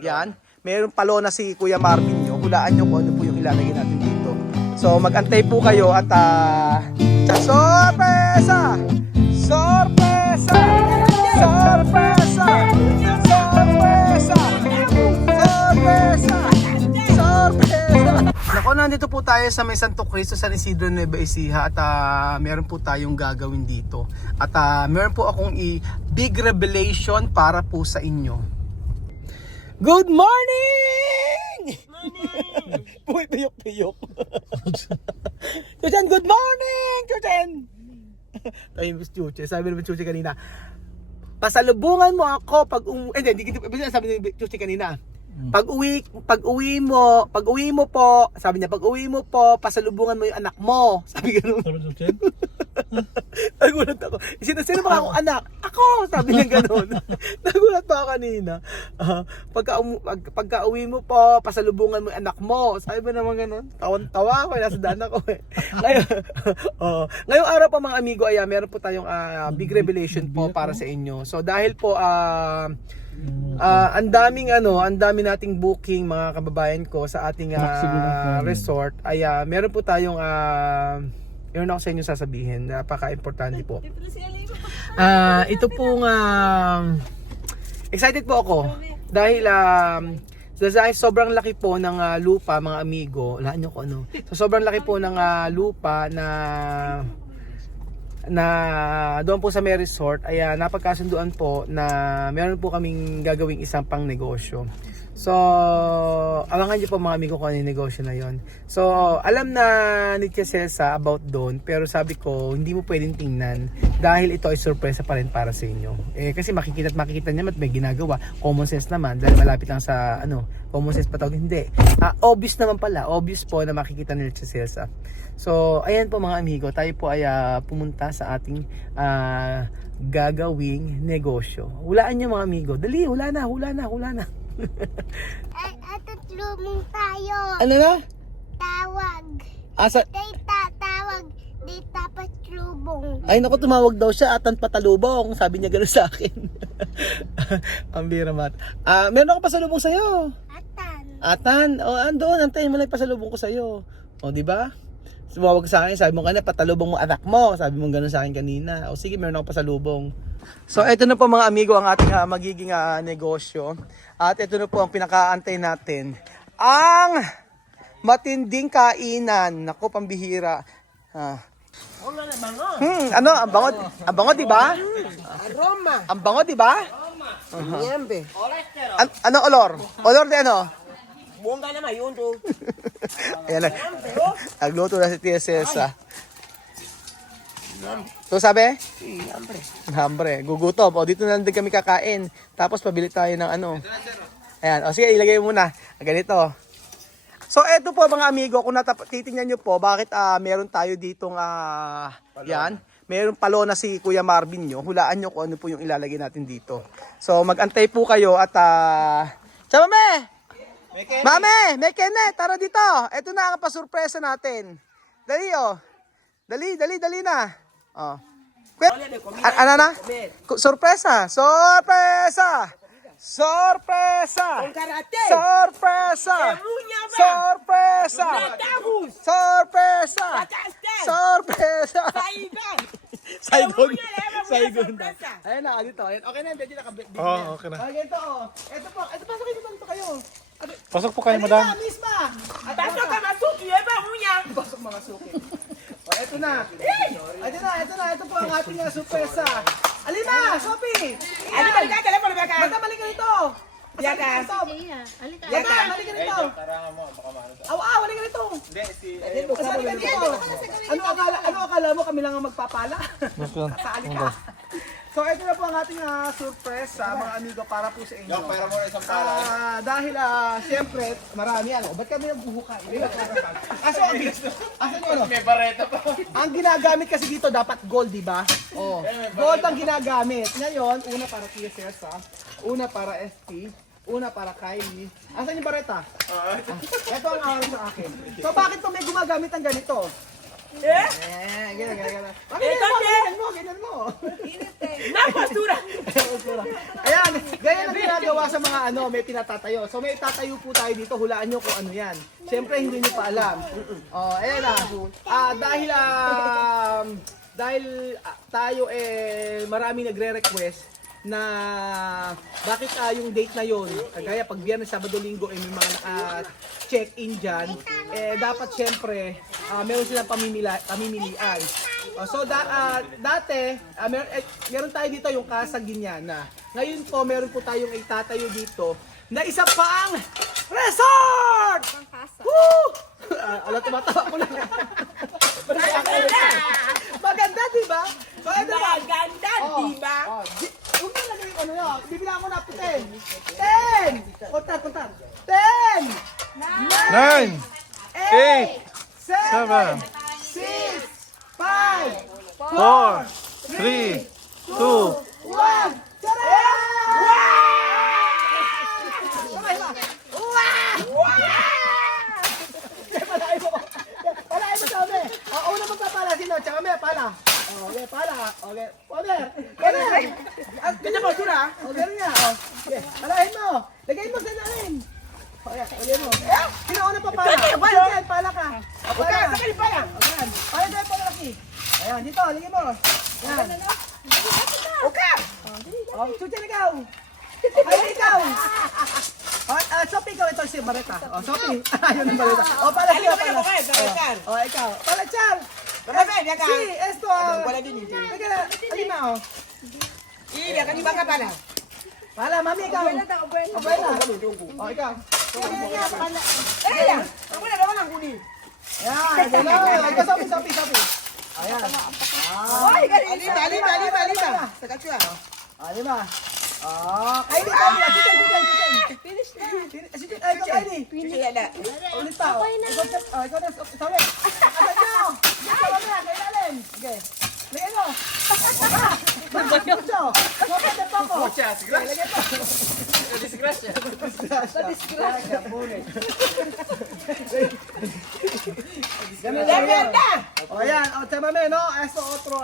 Yan. Mayroong palona si Kuya Marvin nyo. Hulaan nyo kung ano po yung ilalagay natin dito. So magantay po kayo at sorpresa! Sorpresa! Sorpresa! Sorpresa! Sorpresa! Sorpresa! Naku, nandito po tayo sa may Santo Cristo, San Isidro, Nueva Ecija at meron po tayong gagawin dito. At meron po akong big revelation para po sa inyo. Good morning! Uy, piyok-piyok. Chuchen, good morning! Chuchen! Ay, Miss Chuche. Sabi ni Miss Chuche kanina, pasalubungan mo ako pag hindi sabi ni Chuche kanina. Pag uwi mo po, sabi niya, pag uwi mo po, pasalubungan mo yung anak mo. Sabi gano'n. Nagulat ako. Sino ba akong anak? Ako! Sabi niya gano'n. Nagulat pa ako kanina. Pagka uwi mo po, pasalubungan mo yung anak mo. Sabi ba naman gano'n? Tawan-tawa ako, nasa daan ako eh. Ngayong araw po mga amigo, meron po tayong big revelation po para sa inyo. So dahil po ang dami nating booking mga kababayan ko sa ating resort ay meron po tayong meron ako sa inyo sasabihin, napaka-importante po. Ito pong excited po ako dahil sobrang laki po ng lupa mga amigo. Wala nyo ko ano. So sobrang laki po ng lupa na doon po sa may resort ay napagkasunduan po na meron po kaming gagawing isang pang negosyo. So abangan niyo po mga amigo kung ano yung negosyo na yon. So alam na ni Tia Celsa about doon, pero sabi ko hindi mo pwedeng tingnan dahil ito ay sorpresa pa rin para sa inyo. Kasi makikita niya may ginagawa, common sense naman dahil malapit lang sa common sense pa tawag, hindi. Obvious naman pala, obvious po na makikita ni Tia Celsa. So ayan po mga amigo, tayo po ay pumunta sa ating gagawing negosyo. Hulaan niyo mga amigo. Dali, hula na. Tatlumong tayo. Ano na? Tawag. Tawag. Di tapat lubong. Ay naku, tumawag daw siya atan patalubong. Sabi niya gano'n sa akin. Ang bira mat. Meron ako pasalubong sa'yo. Atan? O andoon, antayin mo lang pasalubong ko sa'yo. O di ba? Tumawag sa akin, sabi mo kanina patalubong mo anak mo. Sabi mo gano'n sa akin kanina. O sige, meron ako pasalubong. So ito na po mga amigo ang ating magiging negosyo. At ito na po ang pinakaantay natin. Ang matinding kainan. Naku, pambihira. Ano? Ang bango, di ba? Aroma. Ang bango, di ba? Niembe. Ano olor? Olor de ano? Bunga naman yun to. Ayan na. Nagluto na si Tia Celsa. So sabi? Hambre. Gugutom. O dito na din kami kakain. Tapos pabili tayo ng ano. Ayan. O sige, ilagay mo muna. Ganito. So eto po mga amigo, kung titingnan nyo po, bakit meron tayo ditong yan. Meron palona si Kuya Marvin nyo. Hulaan nyo kung ano po yung ilalagay natin dito. So magantay po kayo at Mame! Mame! May kene! Tara dito! Eto na ang pasurpresa natin. Dali oh. Dali na. Oh. Ano na? Sorpresa! Sorpresa! Sorpresa! Sorpresa! Sorpresa! Sorpresa! Sorpresa! Saigon. Ayun na, dito. Okay na, dito nakabit. Oo, okay na. Okay, ito oh. Ito po, pasok kayo. Pasok po kayo, madam. Misma! Pasok ka masuki, eba munya. Pasok mga suki. Oh, ito na. Ito po ang ating sorpresa. Alina, Sophie! Ano ba ka telepono ba ka? Madam, halika rito. Yaka. Madam, halika rito. Halika rito. Halika rito. Ano akala mo kami lang ang magpapala? Sali ka. So ito na po ang ating surprise sa mga amigo para po sa inyo. Pera mo na isang pala. Dahil siyempre marami ba't kami nagbuhukay? May bareta pa. Ang ginagamit kasi dito dapat gold, di ba? Oh, gold ang ginagamit. Ngayon, una para Tia Celsa, una para ST, una para Kylie. Asan yung bareta? Ito ang awal sa akin. So bakit po may gumagamit ng ganito? Eh? Ganyan. Ito, Ganyan mo. Na postura. Ayan, ganyan ang ginagawa sa mga may pinatatayo. So may itatayo po tayo dito, hulaan nyo kung ano yan. Siyempre hindi nyo pa alam. Oh, ayan na. Dahil tayo marami nagre-request na bakit yung date na yon, kagaya pag Biyernes, Sabado, Linggo may mga naka-check-in dyan, dapat syempre meron silang pamimilian. So dati, meron tayo dito yung Casa Guiñana. Ngayon po, meron po tayong itatayo dito na isa pang resort! Woo! Tumatawa ko lang. Maganda, di ba? Maganda ba? Maganda, diba? Huwag na lang yung bibilang ko na po 10. 10! Kontar. 10! 9, 8! 7, 6! 5! 4, 3, 2, 1! Pala mo sa amin. Una magpapala sino? Tsaka may pala. Okay, pala. Okay. Poder. Ganyan postura. Okay nga. Okay. Palahin mo. Lagay mo sa namin. Okay, lagay mo. Sino una pa pala? Sige, pala ka. Okay, sa kayo pala. Ayan. Pala tayo pala laki. Ayan, dito. Lagay mo. Ayan. Okay. Chucha ikaw. Ay, ikaw. Sophie, ikaw ito si Marita. Sophie. Ayun ang Marita. Pala siya, pala. Ikaw. Pala, Char. Si, esto. Wala din yun. Teka na, alima, Iya, kanina ka pala. Pala, mami, ikaw. Abuela. Ikaw. Eh, ako na naman ang kunin. Ayan, gano'n. Ikaw, Sophie. Ayan. Ay, alima. Sakat siya. Alima. Kylie. Finish na. Ikaw, Kylie. Sige na. Ulit pa. Ikaw na, sorry. Asan nyo? Ikaw mamaya, kailalim. Okay. Lagay mo. Mucho. Kapag pa ko. Lagay pa. Disgrasya. Disgrasya. Bulit. Ganyan na. O yan, chamame, no? Eso otro,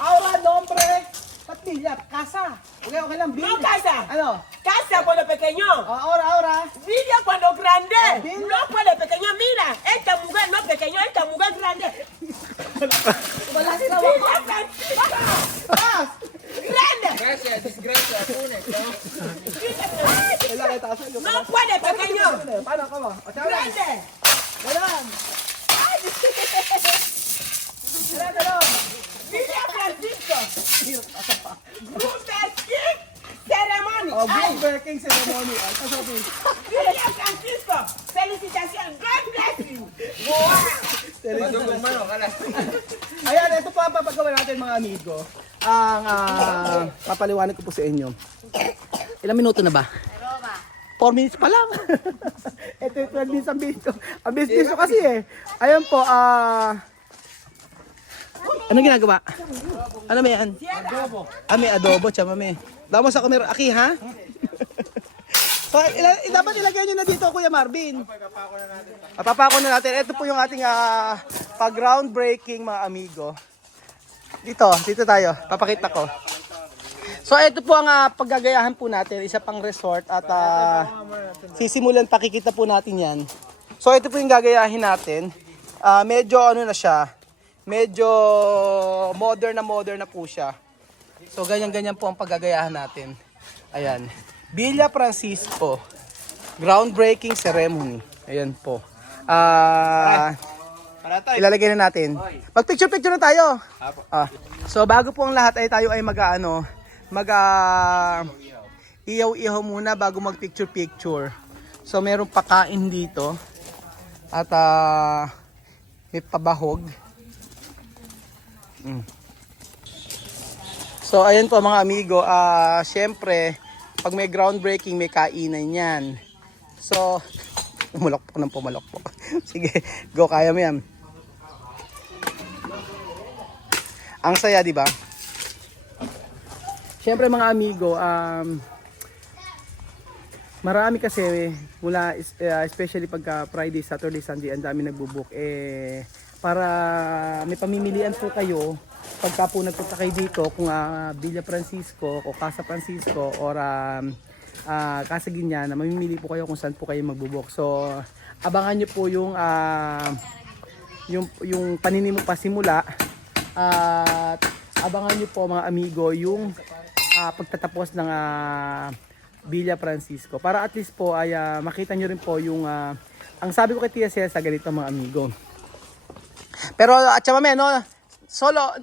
ahora nombre, Patilla, casa. Okay lang, No casa. Ano? Casa cuando pequeño. Ahora. Villa cuando grande. Villa. No cuando pequeño. Mira, esta mujer no pequeño, esta mujer grande. Wala sila Villa Francisco. Pas! Grande. Disgrasya. Kailangan itaas yun. No puede pequeño. Paano ka ba? O, chamame. Grande. Ganun. Ganun. Villa Francisco. Bruce King Ceremony. Oh, Ay, Burger King ceremony. Ay, kasabi. Villa Francisco. Felicitación. God bless you. Wow. Ayan, ito po ang papagawa natin mga amigo. Ang papaliwanag ko po sa inyo. Ilang minuto na ba? 4 minutes pa lang. Ito yung 12 minutes ang video. Ang video kasi Ayan po, ano ginagawa? Ano may yan? Adobo. May adobo, tsama may. Damos ako meron. Aki, ha? So, dapat ilagay nyo na dito, Kuya Marvin. Papako na natin. Ito po yung ating pag-groundbreaking, mga amigo. Dito tayo. Papakita ko. So, ito po ang paggagayahan po natin. Isa pang resort at sisimulan pakikita po natin yan. So, ito po yung gagayahin natin. Medyo ano na siya. Medyo modern na po siya. So, ganyan-ganyan po ang paggagayahan natin. Ayan. Villa Francisco. Groundbreaking ceremony. Ayan po. Ilalagay na natin. Mag-picture-picture na tayo. So, bago po ang lahat ay tayo ay iyaw-iyaw muna bago mag-picture-picture. So, merong pakain dito. At may pabahog. So, ayan po mga amigo. Siyempre, pag may groundbreaking, may kainan yan. So, pumalok po. Sige, go, kaya mo yan. Ang saya, di ba? Siyempre mga amigo, marami kasi mula especially pagka Friday, Saturday, Sunday ang dami nagbo-book para may pamimilian po kayo pagka po nagpunta kayo dito kung Villa Francisco o Casa Francisco or Casa Guiñana, mamimili po kayo kung saan po kayo magbubok. So abangan nyo po yung paninimu pasimula at abangan nyo po mga amigo yung pagtatapos ng Villa Francisco para at least po ay makita nyo rin po yung ang sabi ko kay Tia Cesa ganito mga amigo. Pero at chamame no, solo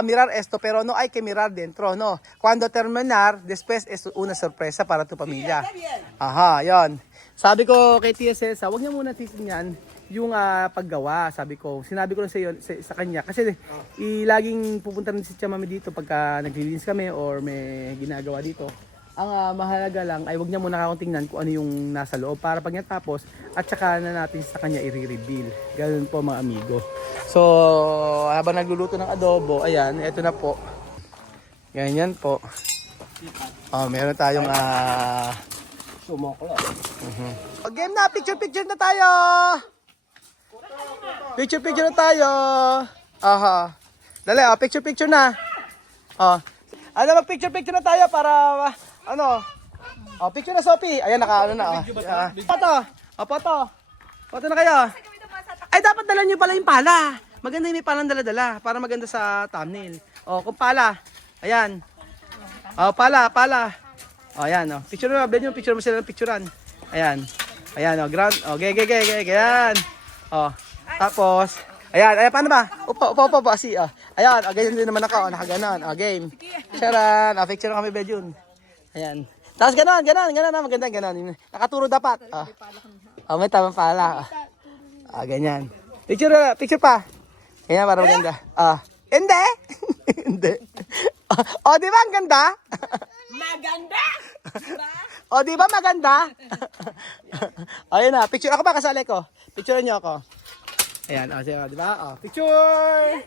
mirar esto pero no hay que mirar dentro no. Cuando terminar, después es una sorpresa para tu pamilya. Aha, yon. Sabi ko kay Tia Cesa, wag niya muna titingnan yung paggawa. Sabi ko, sinabi ko lang sa kanya kasi laging pupunta rin si Chamame dito pagka naglilinis kami or may ginagawa dito. Ang mahalaga lang ay wag niya muna akong tingnan kung ano yung nasa loob para pag natapos at saka na natin sa kanya i-reveal. Ganun po mga amigo. So, habang nagluluto ng adobo, ayan, eto na po. Ganyan po. Oh, meron tayong sumoklo. Game na, picture na tayo. Picture na tayo. Aha. Dali, picture na. Oh. Ano mag-picture na tayo para picture na Sophie. Ayan naka na. Foto na kayo. Ay dapat dala niyo pala yung pala. Maganda yung may palang dala-dala para maganda sa thumbnail. Kung pala. Ayan. Pala. Ayan, Picture mo, picture mo sila ng picturean. Ayan. Ayan, ground. Ayan. Tapos ayan, paano ba? Upo, asi. Ayan, ganyan din naman ako, nakaganon. Game. Charan, picture na kami, Bejun. Ayan. Tapos ganon, maganda, ganon. Nakaturo dapat. May tamang pala. Ganyan. Picture pa. Ayan, para maganda. Hindi. Hindi. Di ba ang ganda? Maganda! Di ba maganda? Ayun na, picture ako ba kasali ko? Picture niyo ako. Ayan, siya, di ba? Picture!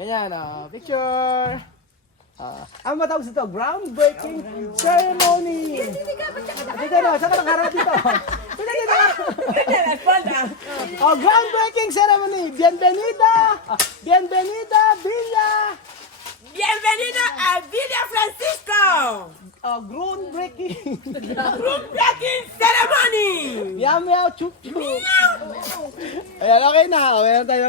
Ganyan, picture! Ang matawag dito, groundbreaking ceremony! Dito na, saan ka nakaharap dito? Groundbreaking ceremony! Bienvenida, Villa! Bienvenido a Villa Francisco! Groundbreaking! Groundbreaking ceremony! Meow, chup, chup! Ayan, okay na. Meron tayo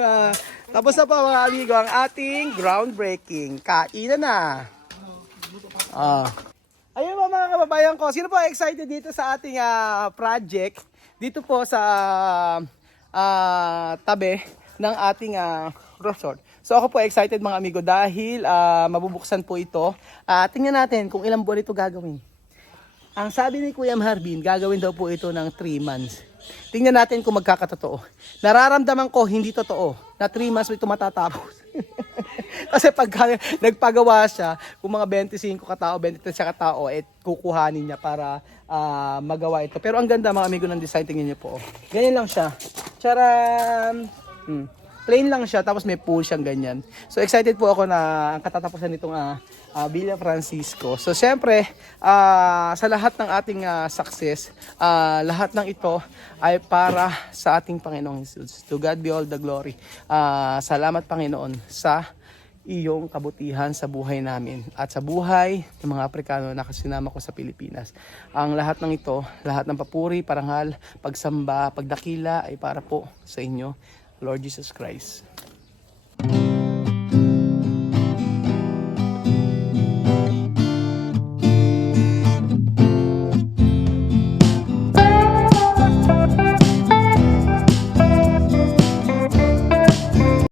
tapos na po mga amigo ang ating groundbreaking. Kainan na. Ayun po mga kababayan ko. Sino po excited dito sa ating project? Dito po sa tabi ng ating resort. So ako po excited mga amigo dahil mabubuksan po ito. Tingnan natin kung ilang buwan ito gagawin. Ang sabi ni Kuya Marvin, gagawin daw po ito ng 3 months. Tingnan natin kung magkakatotoo. Nararamdaman ko hindi totoo na 3 months ito matatapos. Kasi pag nagpagawa siya, kung mga 25 katao, 23 katao, kukuhanin niya para magawa ito. Pero ang ganda mga amigo ng design, tingnan niyo po. Ganyan lang siya. Charan! Plain lang siya, tapos may pool siyang ganyan. So excited po ako na ang katatapusan nitong Villa Francisco. So siyempre, sa lahat ng ating success, lahat ng ito ay para sa ating Panginoong Jesus. To God be all the glory. Salamat Panginoon sa iyong kabutihan sa buhay namin at sa buhay ng mga Aprikano na kasinama ko sa Pilipinas. Ang lahat ng ito, lahat ng papuri, parangal, pagsamba, pagdakila ay para po sa inyo, Lord Jesus Christ.